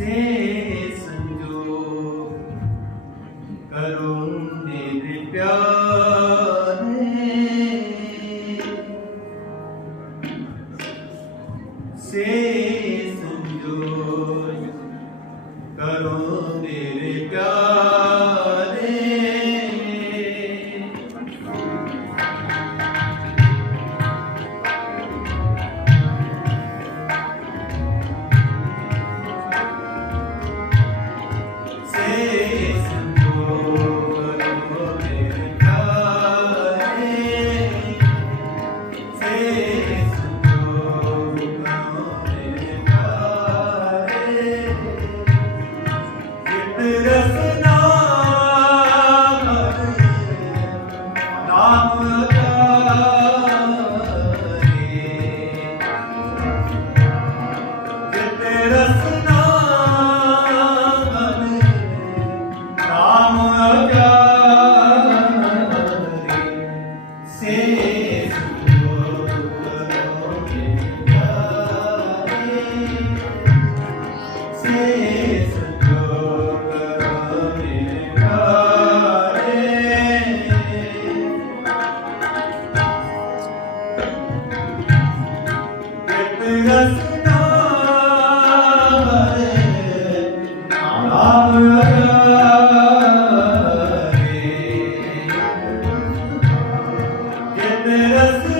से संजो करूं मेरे प्यारे से संजो करो मेरे प्यार Let us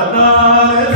Radar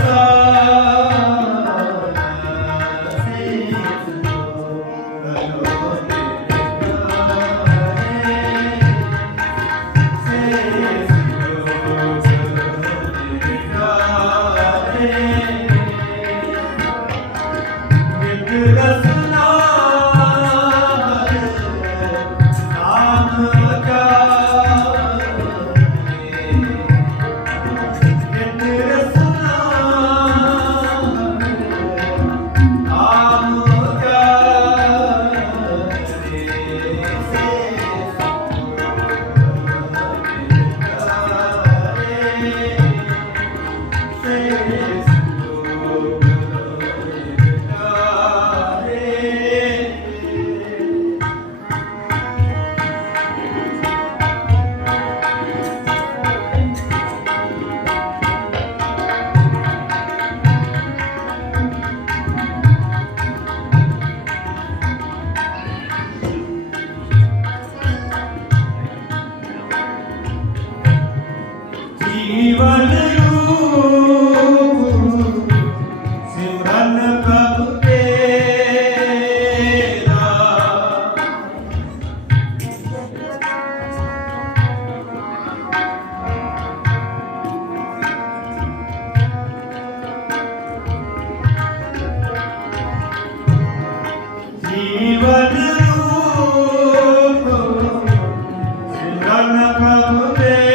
না কাঁদবে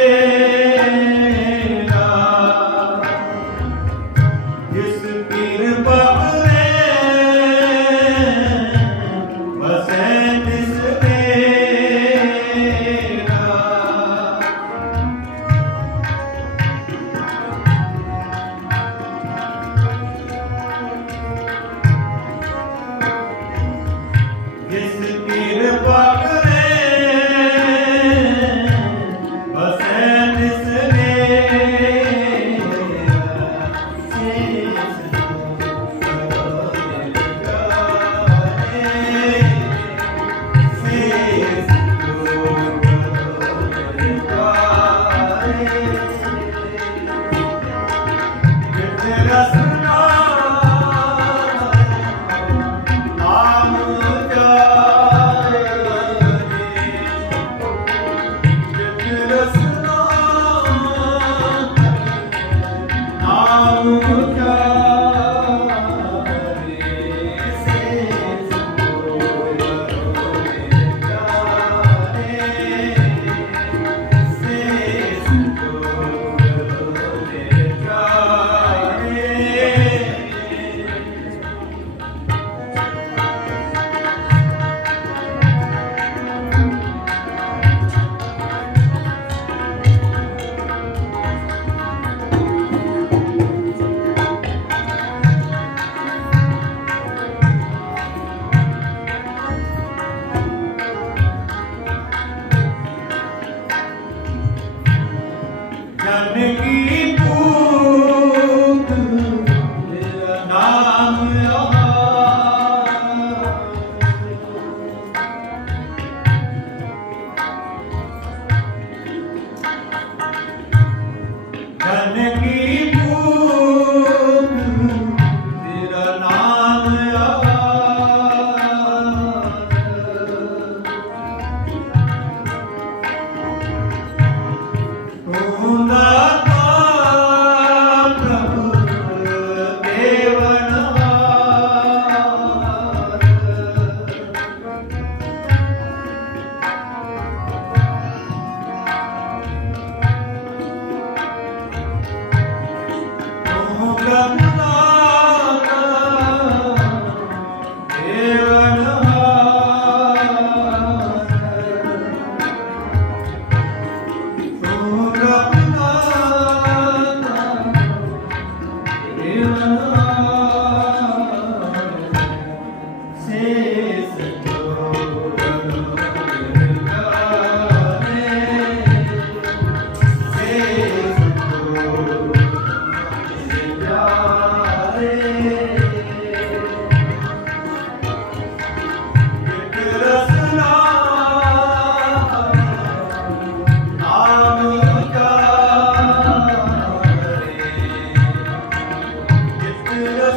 you know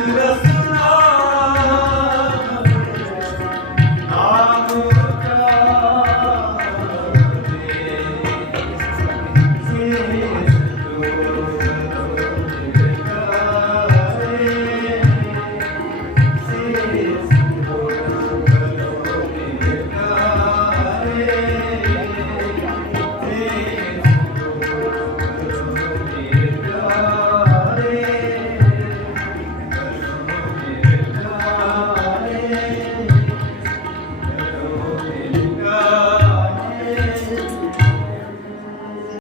graça.